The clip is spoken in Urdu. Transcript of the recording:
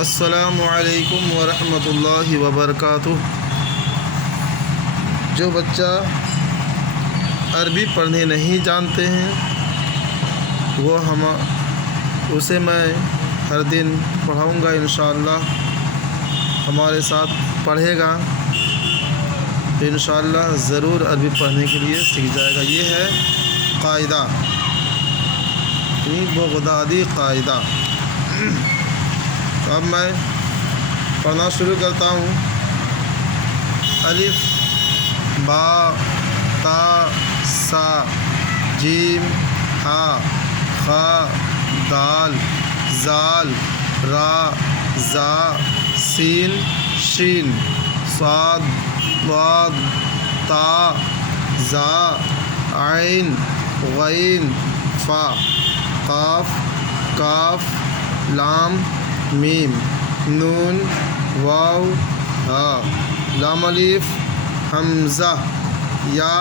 السلام علیکم ورحمۃ اللہ وبرکاتہ۔ جو بچہ عربی پڑھنے نہیں جانتے ہیں وہ اسے میں ہر دن پڑھاؤں گا انشاءاللہ۔ ہمارے ساتھ پڑھے گا تو انشاءاللہ ضرور عربی پڑھنے کے لیے سیکھ جائے گا۔ یہ ہے قاعدہ، بغدادی قاعدہ۔ تو اب میں پڑھنا شروع کرتا ہوں۔ الف با تا سا جیم ہا خا دال زال را زا سین شین صاد ضاد تا زا عین غین فا قاف کاف لام میم نون واو ہا لام الف حمزہ یا